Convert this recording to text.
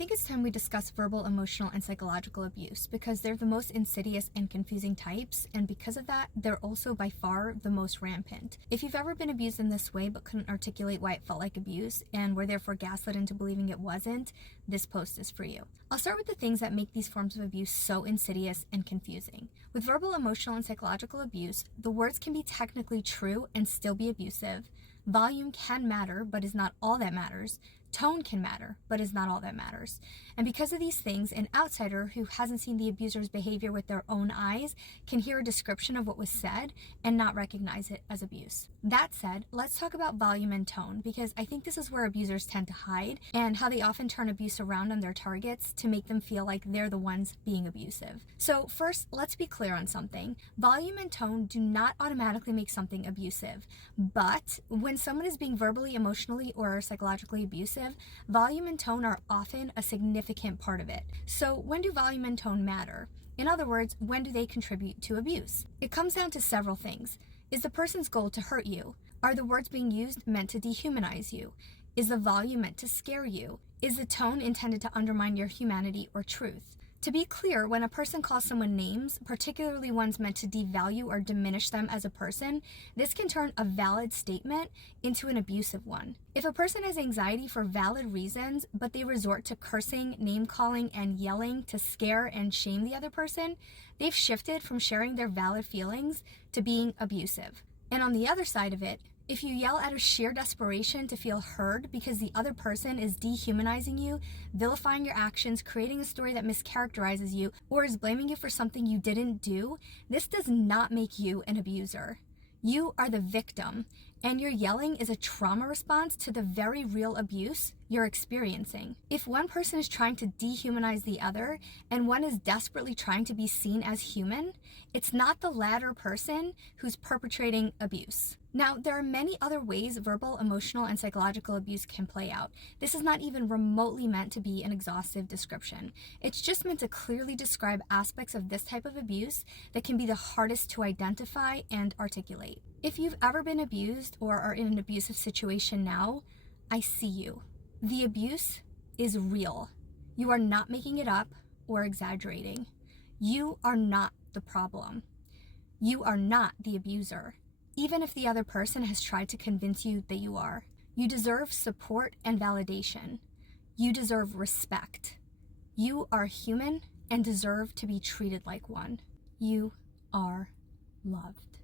think it's time we discuss verbal, emotional, and psychological abuse because they're the most insidious and confusing types, and because of that, they're also by far the most rampant. If you've ever been abused in this way but couldn't articulate why it felt like abuse and were therefore gaslit into believing it wasn't, this post is for you. I'll start with the things that make these forms of abuse so insidious and confusing. With verbal, emotional, and psychological abuse, the words can be technically true and still be abusive. Volume can matter, but is not all that matters. Tone can matter, but is not all that matters. And because of these things, an outsider who hasn't seen the abuser's behavior with their own eyes can hear a description of what was said and not recognize it as abuse. That said, let's talk about volume and tone, because I think this is where abusers tend to hide and how they often turn abuse around on their targets to make them feel like they're the ones being abusive. So first, let's be clear on something. Volume and tone do not automatically make something abusive, but when someone is being verbally, emotionally, or psychologically abusive, volume and tone are often a significant part of it. So when do volume and tone matter? In other words, when do they contribute to abuse? It comes down to several things. Is the person's goal to hurt you? Are the words being used meant to dehumanize you? Is the volume meant to scare you? Is the tone intended to undermine your humanity or truth? To be clear, when a person calls someone names, particularly ones meant to devalue or diminish them as a person, this can turn a valid statement into an abusive one. If a person has anxiety for valid reasons, but they resort to cursing, name-calling, and yelling to scare and shame the other person, they've shifted from sharing their valid feelings to being abusive. And on the other side of it, if you yell out of sheer desperation to feel heard because the other person is dehumanizing you, vilifying your actions, creating a story that mischaracterizes you, or is blaming you for something you didn't do, this does not make you an abuser. You are the victim, and your yelling is a trauma response to the very real abuse you're experiencing. If one person is trying to dehumanize the other, and one is desperately trying to be seen as human, it's not the latter person who's perpetrating abuse. Now, there are many other ways verbal, emotional, and psychological abuse can play out. This is not even remotely meant to be an exhaustive description. It's just meant to clearly describe aspects of this type of abuse that can be the hardest to identify and articulate. If you've ever been abused or are in an abusive situation now, I see you. The abuse is real. You are not making it up or exaggerating. You are not the problem. You are not the abuser, even if the other person has tried to convince you that you are. You deserve support and validation. You deserve respect. You are human and deserve to be treated like one. You are loved.